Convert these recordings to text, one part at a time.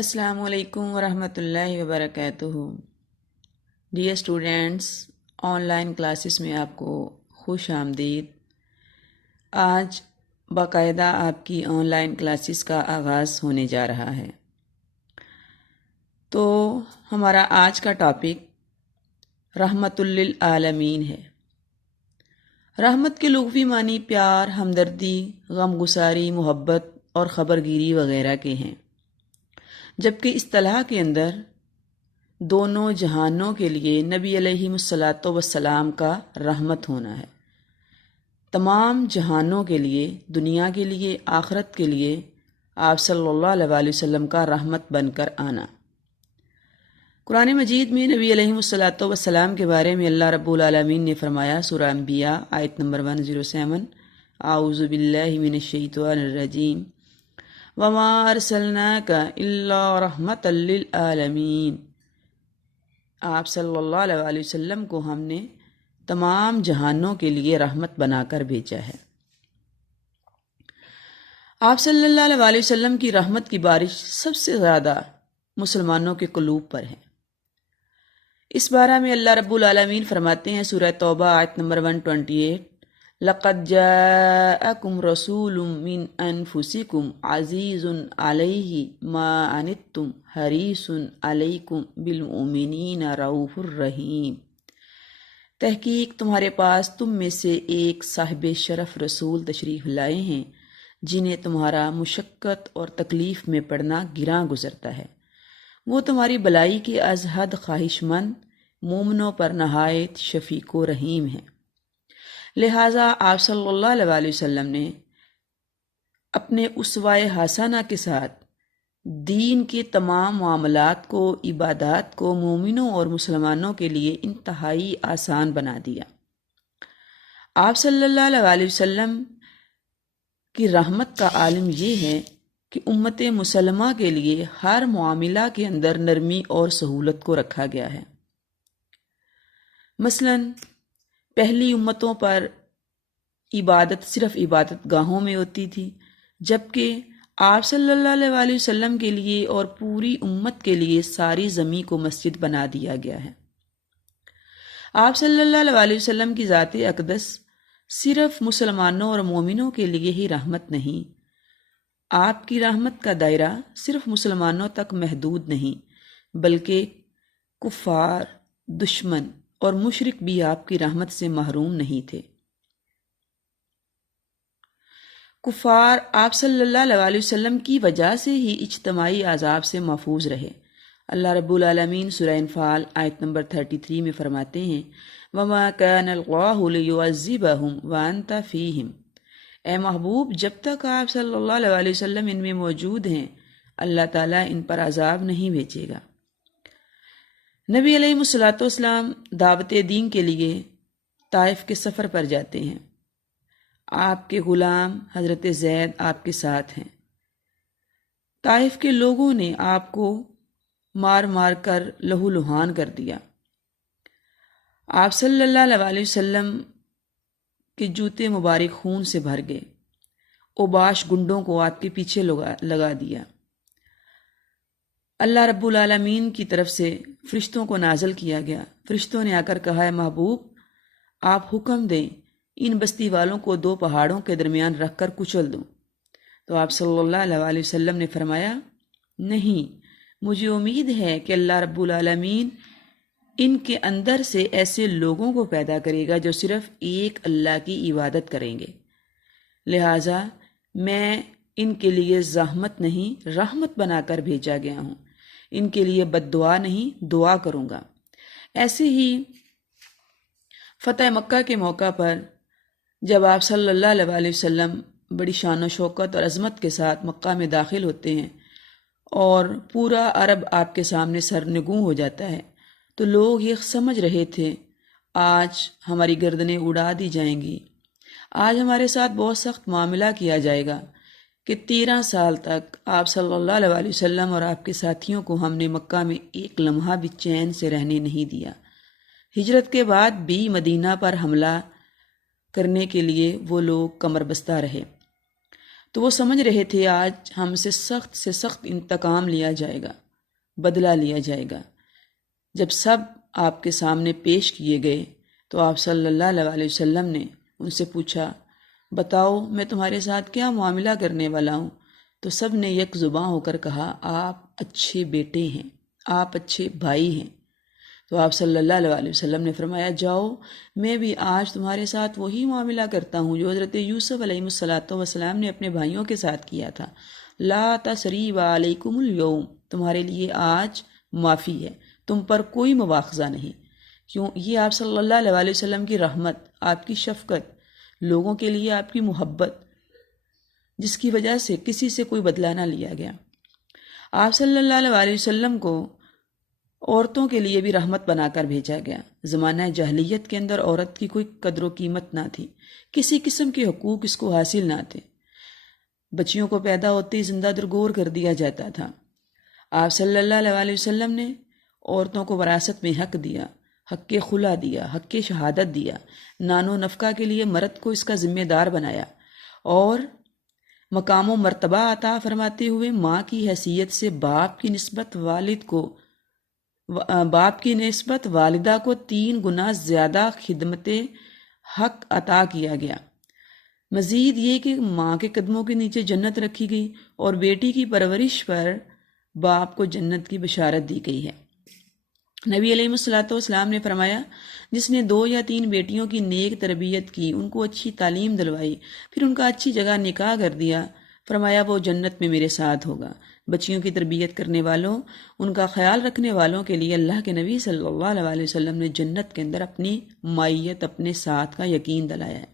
السلام علیکم ورحمۃ اللہ وبرکاتہ۔ Dear students, on line classes میں آپ کو خوش آمدید۔ آج باقاعدہ آپ کی آن لائن کلاسز کا آغاز ہونے جا رہا ہے۔ تو ہمارا آج کا ٹاپک رحمت للعالمین ہے۔ رحمت کے لغوی معنی پیار، ہمدردی، غم گساری، محبت اور خبرگیری وغیرہ کے ہیں، جبکہ اصطلاح کے اندر دونوں جہانوں کے لیے نبی علیہ الصلاۃ والسلام کا رحمت ہونا ہے۔ تمام جہانوں کے لیے، دنیا کے لیے، آخرت کے لیے آپ صلی اللہ علیہ وسلم کا رحمت بن کر آنا۔ قرآن مجید میں نبی علیہ الصلاۃ والسلام کے بارے میں اللہ رب العالمین نے فرمایا، سورہ انبیاء آیت نمبر 107، اعوذ باللہ من الشیطان الرجیم، وما ارسلناک الا رحمۃ للعالمین۔ آپ صلی اللہ علیہ وسلم کو ہم نے تمام جہانوں کے لیے رحمت بنا کر بھیجا ہے۔ آپ صلی اللہ علیہ وسلم کی رحمت کی بارش سب سے زیادہ مسلمانوں کے قلوب پر ہے۔ اس بارے میں اللہ رب العالمین فرماتے ہیں، سورہ توبہ آیت نمبر 128، لَقَدْ جَاءَكُمْ رَسُولٌ مِّنْ أَنفُسِكُمْ عَزِيزٌ عَلَيْهِ مَا عَنِتُّمْ حَرِيصٌ عَلَيْكُمْ بِالْمُؤْمِنِينَ رَءُوفٌ رَحِيمٌ۔ تحقیق تمہارے پاس تم میں سے ایک صاحب شرف رسول تشریف لائے ہیں، جنہیں تمہارا مشقت اور تکلیف میں پڑنا گراں گزرتا ہے۔ وہ تمہاری بلائی کے از حد خواہش مند مومنوں پر نہایت شفیق و رحیم ہیں۔ لہٰذا آپ صلی اللہ علیہ وسلم نے اپنے اسوہ حسنہ کے ساتھ دین کے تمام معاملات کو، عبادات کو مومنوں اور مسلمانوں کے لیے انتہائی آسان بنا دیا۔ آپ صلی اللہ علیہ وسلم کی رحمت کا عالم یہ ہے کہ امت مسلمہ کے لیے ہر معاملہ کے اندر نرمی اور سہولت کو رکھا گیا ہے۔ مثلاً پہلی امتوں پر عبادت صرف عبادت گاہوں میں ہوتی تھی، جبکہ آپ صلی اللہ علیہ وسلم کے لیے اور پوری امت کے لیے ساری زمین کو مسجد بنا دیا گیا ہے۔ آپ صلی اللہ علیہ وسلم کی ذات اقدس صرف مسلمانوں اور مومنوں کے لیے ہی رحمت نہیں، آپ کی رحمت کا دائرہ صرف مسلمانوں تک محدود نہیں، بلکہ کفار، دشمن اور مشرک بھی آپ کی رحمت سے محروم نہیں تھے۔ کفار آپ صلی اللہ علیہ وسلم کی وجہ سے ہی اجتماعی عذاب سے محفوظ رہے۔ اللہ رب العالمین سورہ انفال آیت نمبر 33 میں فرماتے ہیں، وَمَا كَانَ اللَّهُ لِيُعَذِّبَهُمْ وَأَنْتَ فِيهِمْ۔ اے محبوب، جب تک آپ صلی اللہ علیہ وسلم ان میں موجود ہیں، اللہ تعالیٰ ان پر عذاب نہیں بھیجے گا۔ نبی علیہ الصلوۃ والسلام دعوت دین کے لیے طائف کے سفر پر جاتے ہیں۔ آپ کے غلام حضرت زید آپ کے ساتھ ہیں۔ طائف کے لوگوں نے آپ کو مار مار کر لہو لہان کر دیا۔ آپ صلی اللہ علیہ وسلم کے جوتے مبارک خون سے بھر گئے۔ اوباش گنڈوں کو آپ کے پیچھے لگا دیا۔ اللہ رب العالمین کی طرف سے فرشتوں کو نازل کیا گیا۔ فرشتوں نے آ کر کہا، ہے محبوب، آپ حکم دیں ان بستی والوں کو دو پہاڑوں کے درمیان رکھ کر کچل دوں۔ تو آپ صلی اللہ علیہ وسلم نے فرمایا، نہیں، مجھے امید ہے کہ اللہ رب العالمین ان کے اندر سے ایسے لوگوں کو پیدا کرے گا جو صرف ایک اللہ کی عبادت کریں گے، لہٰذا میں ان کے لیے زحمت نہیں رحمت بنا کر بھیجا گیا ہوں، ان کے لیے بد دعا نہیں دعا کروں گا۔ ایسے ہی فتح مکہ کے موقع پر جب آپ صلی اللہ علیہ وسلم بڑی شان و شوکت اور عظمت کے ساتھ مکہ میں داخل ہوتے ہیں اور پورا عرب آپ کے سامنے سرنگوں ہو جاتا ہے، تو لوگ یہ سمجھ رہے تھے آج ہماری گردنیں اڑا دی جائیں گی، آج ہمارے ساتھ بہت سخت معاملہ کیا جائے گا کہ 13 سال تک آپ صلی اللہ علیہ وسلم اور آپ کے ساتھیوں کو ہم نے مکہ میں ایک لمحہ بھی چین سے رہنے نہیں دیا۔ ہجرت کے بعد بھی مدینہ پر حملہ کرنے کے لیے وہ لوگ کمر بستہ رہے۔ تو وہ سمجھ رہے تھے آج ہم سے سخت انتقام لیا جائے گا، بدلہ لیا جائے گا۔ جب سب آپ کے سامنے پیش کیے گئے تو آپ صلی اللہ علیہ وسلم نے ان سے پوچھا، بتاؤ میں تمہارے ساتھ کیا معاملہ کرنے والا ہوں؟ تو سب نے یک زباں ہو کر کہا، آپ اچھے بیٹے ہیں، آپ اچھے بھائی ہیں۔ تو آپ صلی اللہ علیہ وسلم نے فرمایا، جاؤ میں بھی آج تمہارے ساتھ وہی معاملہ کرتا ہوں جو حضرت یوسف علیہ السلام نے اپنے بھائیوں کے ساتھ کیا تھا۔ لا تثریب علیکم اليوم، تمہارے لیے آج معافی ہے، تم پر کوئی مواخذہ نہیں۔ کیوں؟ یہ آپ صلی اللہ علیہ وسلم کی رحمت، آپ کی شفقت، لوگوں کے لیے آپ کی محبت، جس کی وجہ سے کسی سے کوئی بدلہ نہ لیا گیا۔ آپ صلی اللہ علیہ وسلم کو عورتوں کے لیے بھی رحمت بنا کر بھیجا گیا۔ زمانہ جاہلیت کے اندر عورت کی کوئی قدر و قیمت نہ تھی، کسی قسم کے حقوق اس کو حاصل نہ تھے، بچیوں کو پیدا ہوتے ہی زندہ درگور کر دیا جاتا تھا۔ آپ صلی اللہ علیہ وسلم نے عورتوں کو وراثت میں حق دیا، حق خلا دیا، حق شہادت دیا، نان و نفقہ کے لیے مرد کو اس کا ذمہ دار بنایا، اور مقام و مرتبہ عطا فرماتے ہوئے ماں کی حیثیت سے باپ کی نسبت والدہ کو 3 گنا زیادہ خدمت حق عطا کیا گیا۔ مزید یہ کہ ماں کے قدموں کے نیچے جنت رکھی گئی اور بیٹی کی پرورش پر باپ کو جنت کی بشارت دی گئی ہے۔ نبی علیہ السلام نے فرمایا، جس نے 2 یا 3 بیٹیوں کی نیک تربیت کی، ان کو اچھی تعلیم دلوائی، پھر ان کا اچھی جگہ نکاح کر دیا، فرمایا وہ جنت میں میرے ساتھ ہوگا۔ بچیوں کی تربیت کرنے والوں، ان کا خیال رکھنے والوں کے لیے اللہ کے نبی صلی اللہ علیہ وسلم نے جنت کے اندر اپنی معیت، اپنے ساتھ کا یقین دلایا ہے۔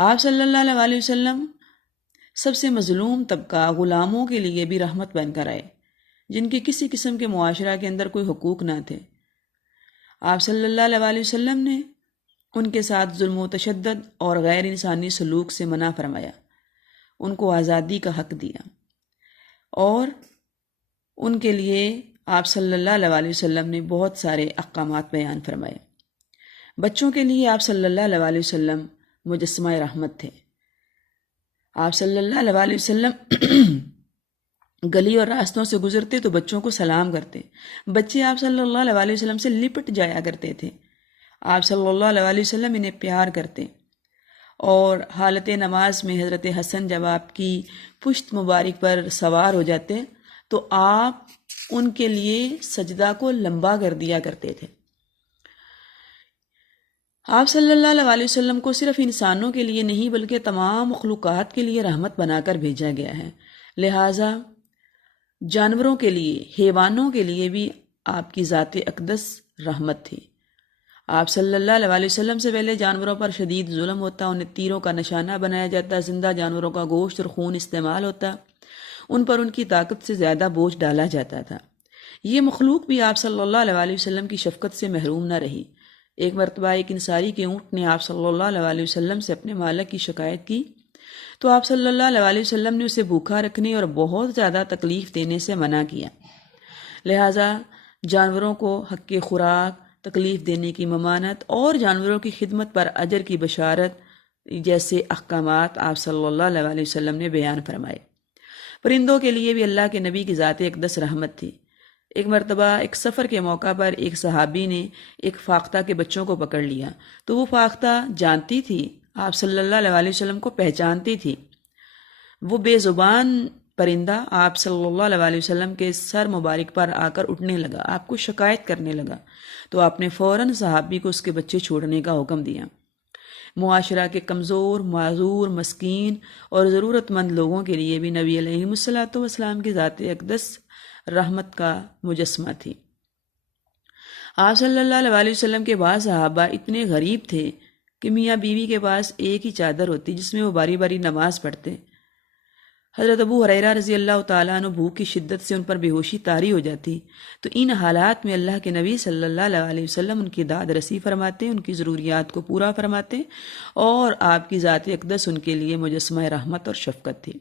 آپ صلی اللہ علیہ وسلم سب سے مظلوم طبقہ غلاموں کے لیے بھی رحمت بن کر آئے، جن کے کسی قسم کے معاشرہ کے اندر کوئی حقوق نہ تھے۔ آپ صلی اللہ علیہ وسلم نے ان کے ساتھ ظلم و تشدد اور غیر انسانی سلوک سے منع فرمایا، ان کو آزادی کا حق دیا، اور ان کے لیے آپ صلی اللہ علیہ وسلم نے بہت سارے احکامات بیان فرمائے۔ بچوں کے لیے آپ صلی اللہ علیہ وسلم مجسمہ رحمت تھے۔ آپ صلی اللہ علیہ وسلم گلی اور راستوں سے گزرتے تو بچوں کو سلام کرتے، بچے آپ صلی اللہ علیہ وسلم سے لپٹ جایا کرتے تھے، آپ صلی اللہ علیہ وسلم انہیں پیار کرتے، اور حالت نماز میں حضرت حسن جب آپ کی پشت مبارک پر سوار ہو جاتے تو آپ ان کے لیے سجدہ کو لمبا کر دیا کرتے تھے۔ آپ صلی اللہ علیہ وسلم کو صرف انسانوں کے لیے نہیں بلکہ تمام مخلوقات کے لیے رحمت بنا کر بھیجا گیا ہے، لہٰذا جانوروں کے لیے، حیوانوں کے لیے بھی آپ کی ذات اقدس رحمت تھی۔ آپ صلی اللہ علیہ وسلم سے پہلے جانوروں پر شدید ظلم ہوتا، انہیں تیروں کا نشانہ بنایا جاتا، زندہ جانوروں کا گوشت اور خون استعمال ہوتا، ان پر ان کی طاقت سے زیادہ بوجھ ڈالا جاتا تھا۔ یہ مخلوق بھی آپ صلی اللہ علیہ وسلم کی شفقت سے محروم نہ رہی۔ ایک مرتبہ ایک انصاری کے اونٹ نے آپ صلی اللہ علیہ وسلم سے اپنے مالک کی شکایت کی تو آپ صلی اللہ علیہ وسلم نے اسے بھوکا رکھنے اور بہت زیادہ تکلیف دینے سے منع کیا۔ لہٰذا جانوروں کو حق خوراک، تکلیف دینے کی ممانعت اور جانوروں کی خدمت پر اجر کی بشارت جیسے احکامات آپ صلی اللہ علیہ وسلم نے بیان فرمائے۔ پرندوں کے لیے بھی اللہ کے نبی کی ذات اقدس رحمت تھی۔ ایک مرتبہ ایک سفر کے موقع پر ایک صحابی نے ایک فاختہ کے بچوں کو پکڑ لیا تو وہ فاختہ جانتی تھی، آپ صلی اللہ علیہ وسلم کو پہچانتی تھی۔ وہ بے زبان پرندہ آپ صلی اللہ علیہ وسلم کے سر مبارک پر آ کر اٹھنے لگا، آپ کو شکایت کرنے لگا، تو آپ نے فوراً صحابی کو اس کے بچے چھوڑنے کا حکم دیا۔ معاشرہ کے کمزور، معذور، مسکین اور ضرورت مند لوگوں کے لیے بھی نبی علیہ السلام کی ذات اقدس رحمت کا مجسمہ تھی۔ آپ صلی اللہ علیہ وسلم کے بعض صحابہ اتنے غریب تھے کہ میاں بیوی کے پاس ایک ہی چادر ہوتی جس میں وہ باری باری نماز پڑھتے۔ حضرت ابو ہریرہ رضی اللہ تعالیٰ عنہ بھوک کی شدت سے ان پر بے ہوشی طاری ہو جاتی، تو ان حالات میں اللہ کے نبی صلی اللہ علیہ وسلم ان کی داد رسی فرماتے، ان کی ضروریات کو پورا فرماتے، اور آپ کی ذات اقدس ان کے لیے مجسمہ رحمت اور شفقت تھی۔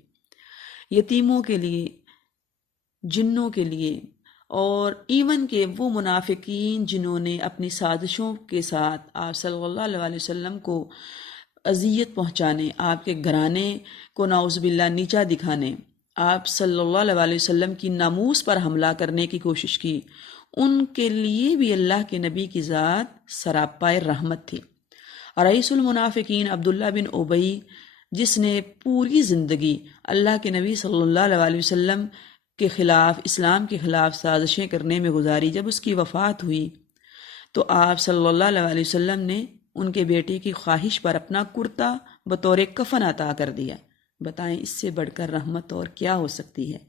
یتیموں کے لیے، جنوں کے لیے، اور ایون کہ وہ منافقین جنہوں نے اپنی سازشوں کے ساتھ آپ صلی اللہ علیہ وسلم کو اذیت پہنچانے، آپ کے گھرانے کو نعوذ باللہ نیچا دکھانے، آپ صلی اللہ علیہ وسلم کی ناموس پر حملہ کرنے کی کوشش کی، ان کے لیے بھی اللہ کے نبی کی ذات سراپائے رحمت تھی۔ رئیس المنافقین عبداللہ بن ابی، جس نے پوری زندگی اللہ کے نبی صلی اللہ علیہ وسلم کے خلاف، اسلام کے خلاف سازشیں کرنے میں گزاری، جب اس کی وفات ہوئی تو آپ صلی اللہ علیہ وسلم نے ان کے بیٹے کی خواہش پر اپنا کرتا بطور کفن عطا کر دیا۔ بتائیں اس سے بڑھ کر رحمت اور کیا ہو سکتی ہے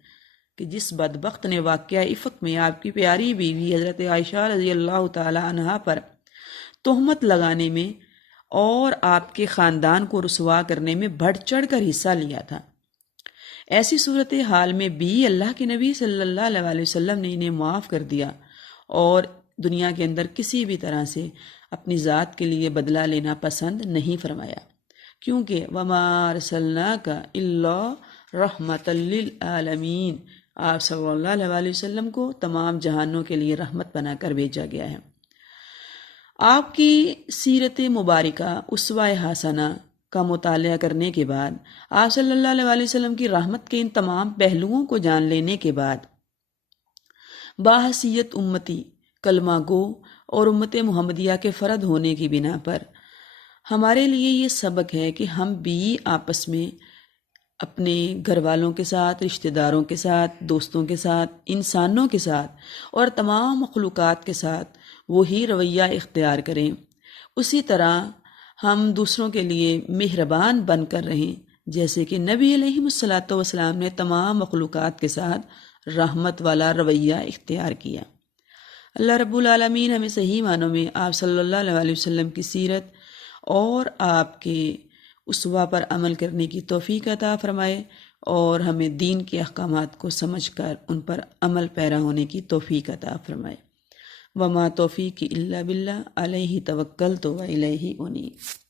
کہ جس بدبخت نے واقعہ افق میں آپ کی پیاری بیوی حضرت عائشہ رضی اللہ تعالی عنہا پر تہمت لگانے میں اور آپ کے خاندان کو رسوا کرنے میں بڑھ چڑھ کر حصہ لیا تھا۔ ایسی صورتحال میں بھی اللہ کے نبی صلی اللہ علیہ وسلم نے انہیں معاف کر دیا اور دنیا کے اندر کسی بھی طرح سے اپنی ذات کے لیے بدلہ لینا پسند نہیں فرمایا، کیونکہ وَمَا أَرْسَلْنَاكَ إِلَّا رَحْمَةً لِلْعَالَمِينَ، آپ صلی اللہ علیہ وسلم کو تمام جہانوں کے لیے رحمت بنا کر بھیجا گیا ہے۔ آپ کی سیرت مبارکہ اسوہ حسنہ کا مطالعہ کرنے کے بعد، آپ صلی اللہ علیہ وسلم کی رحمت کے ان تمام پہلوؤں کو جان لینے کے بعد، باحثیت امتی کلمہ گو اور امت محمدیہ کے فرد ہونے کی بنا پر ہمارے لیے یہ سبق ہے کہ ہم بھی آپس میں اپنے گھر والوں کے ساتھ، رشتہ داروں کے ساتھ، دوستوں کے ساتھ، انسانوں کے ساتھ اور تمام مخلوقات کے ساتھ وہی رویہ اختیار کریں، اسی طرح ہم دوسروں کے لیے مہربان بن کر رہیں، جیسے کہ نبی علیہ الصلوۃ والسلام نے تمام مخلوقات کے ساتھ رحمت والا رویہ اختیار کیا۔ اللہ رب العالمین ہمیں صحیح معنوں میں آپ صلی اللہ علیہ وسلم کی سیرت اور آپ کے اسوہ پر عمل کرنے کی توفیق عطا فرمائے اور ہمیں دین کے احکامات کو سمجھ کر ان پر عمل پیرا ہونے کی توفیق عطا فرمائے۔ وما توفیقی الا باللہ علیہ توکلت و الیہ انیب۔